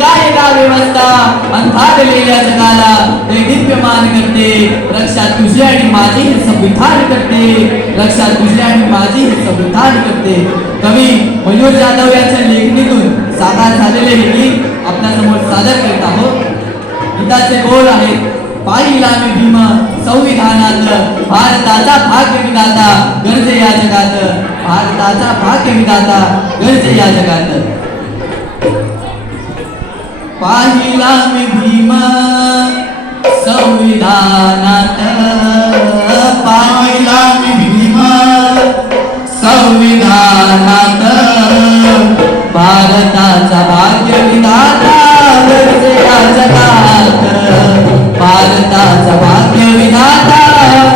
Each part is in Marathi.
काय का व्यवस्था अंधारलेल्या जगाला दैदिप्यमान करते. रक्षा तुझी आणि माझी हे संविधान करते. रक्षा तुझी आणि माझी हे संविधान करते. कवी मयूर जाधव यांच्या लेखणीतून साकार झालेले हे गीत आपल्या समोर सादर करत आहोत. गीताचे बोल आहेत. पाहिला मी भीम संविधानात भारताचा भाग्य विधाता गरजे या जगात. भारताचा भाग्य विधाता गरजे या जगात. पाहिला मी भीम संविधानात. पाहिला मी भीम संविधानात. भारताचा भाग्य विधाता गरजे या जगात. भारताचा भाग्य विधाता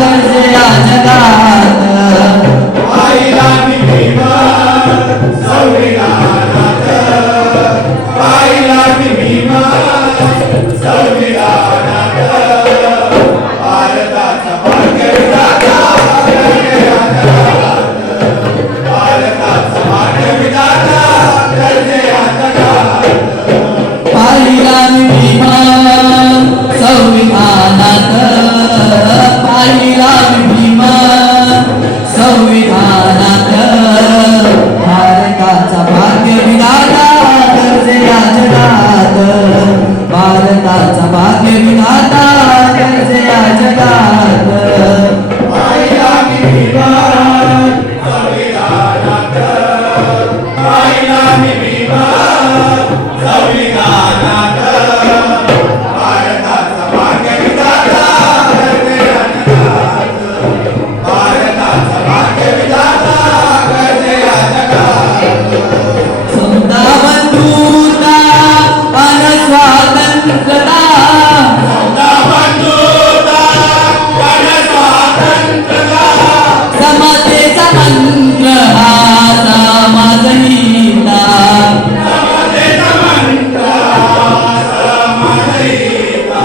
गरजे या जगात. पाहिला मी भीम संविधानात. पाहिला मी भीम संविधानात. भारताचा भाग्य विधाता गरजे या जगात. भारताचा भाग्य विधाता गरजे या जगात. पाहिला मी भीम संविधानात. पाहिला मी भीम संविधानात. भारताचा भाग्य विधाता गरजे या जगात. भारताचा भाग्य विधाता गरजे या जगात. पाहिला मी भीम संविधानात. पाहिला मी भीम संविधानात. भारताचा भाग्य विधाता गरजे या जगात. भारताचा भाग्य विधाता गरजे या जगात. समता बंधुता अन स्वातंत्र्यता. समता बंधुता आणि स्वातंत्र्यता. समतेचा मंत्र हा समाजहिता. समतेचा मंत्र समाजहिता.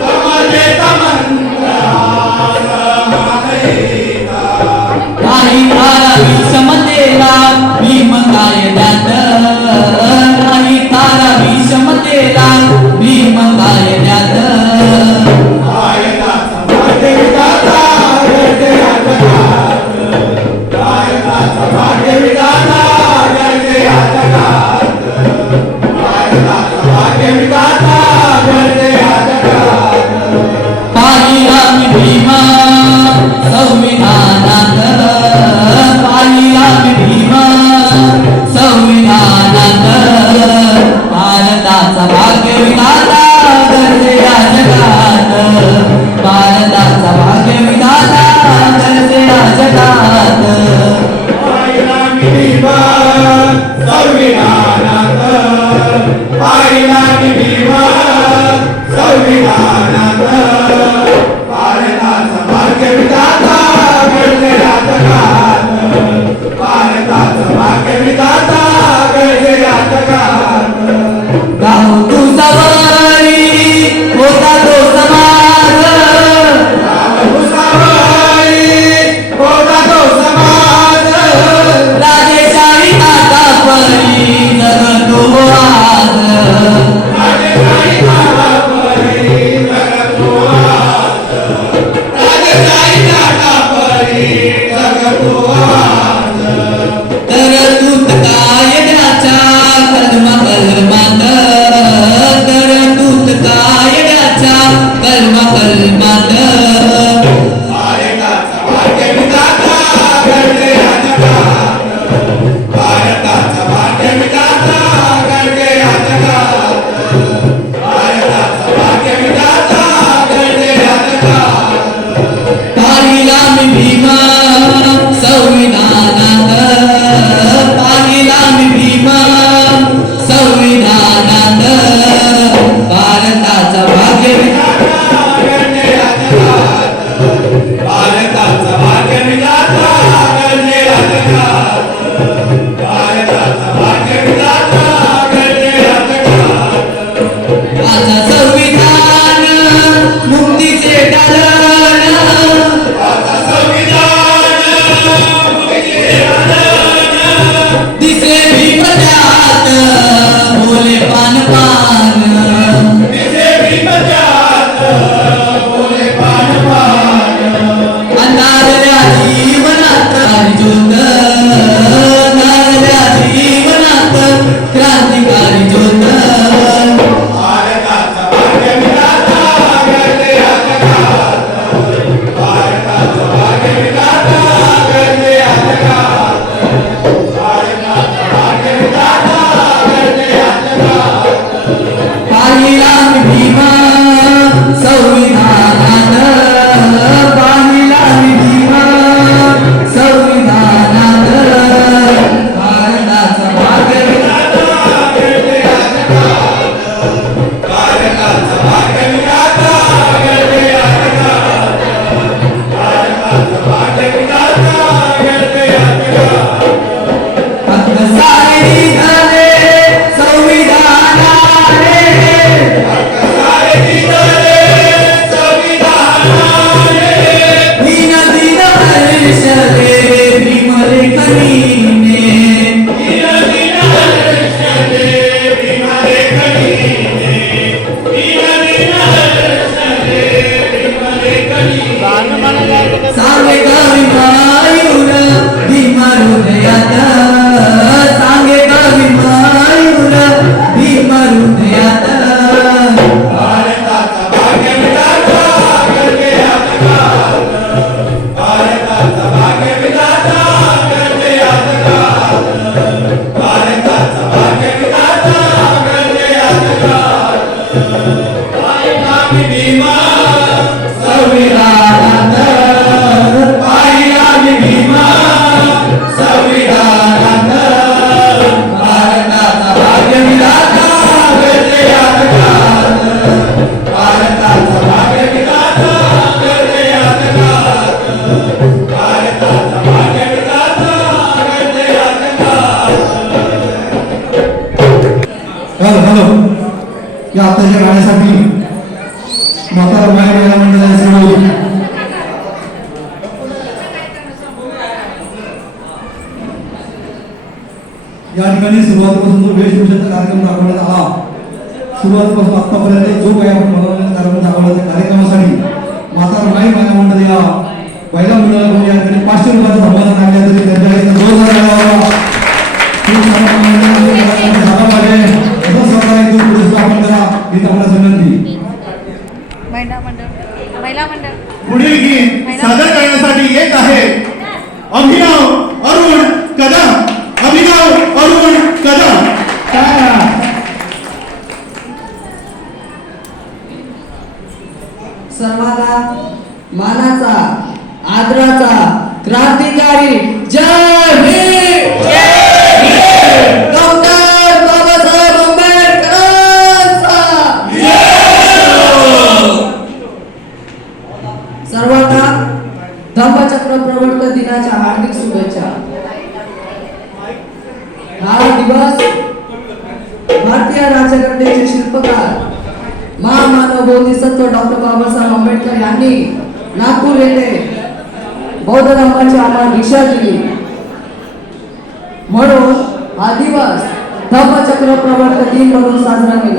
समतेचा मंत्र समाजहिता. काही धारावी समतेला भीम कायद्यात. काही धारावी समतेला भीम कायद्यात. भारताचा भाग्य विधाता गरजे या जगात. भारताचा भाग्य विधाता गरजे या जगात. भारताचा भाग्य विधाता गरजे या जगात. पाहिला मी भीम संविधानात. पाहिला मी भीम संविधानात. भारताचा भाग्य विधाता गरजे या जगात. भारताचा भाग्य विधाता गरजे या जगात. पाहिला मी भीम संविधानात. पाहिला मी भीम संविधानात. भारताचा भाग्य विधाता गरजे या जगात. भारताचा भाग्य विधाता गरजे या जगात. गाव तुझावरी होता तो समाज. भुसावळी होता तो समाज. राजेशाही ताटापरी जगतो आज. राजेशाही हॅलो या आताच्या गाण्यासाठी म्हातारा महिला मंडळाचे सेवक या ठिकाणी सुरुवातीपासून जो वेशभूषेचा कार्यक्रम राबवण्यात आला, सुरुवातीपासून आतापर्यंत जो काही आपण मनोरंजन कार्यक्रम राबवला त्या कार्यक्रमासाठी म्हातारा महिला मंडळ या महिला मंडळाकडून या ठिकाणी 500 रुपयाचा सन्मान आणला तरी त्यांच्याकडे जोरदार टाळ्या खूप सारा झाला पाहिजे असं सहकार्य करून पुढे आपण करा ही आपल्याला विनंती. महिला मंडळ पुढील गीत सादर करण्यासाठी येत आहे अभिनव अरुण कदम. अभिनव अरुण कदम. सर्वांना मानाचा आदराचा क्रांतिकारी जय भीम. डॉक्टर बाबासाहेब आंबेडकरांचा सर्वांना धम्मचक्र प्रवर्तक दिनाच्या हार्दिक शुभेच्छा. हा दिवस भारतीय राज्यघटनेचे शिल्पकार महामानव बोधिसत्व डॉक्टर बाबासाहेब आंबेडकर यांनी नागपूर येथे बौद्ध धर्माची आम्हाला दीक्षा दिली, म्हणून हा दिवस धम्मचक्र प्रवर्तक दिन म्हणून साजरा केला.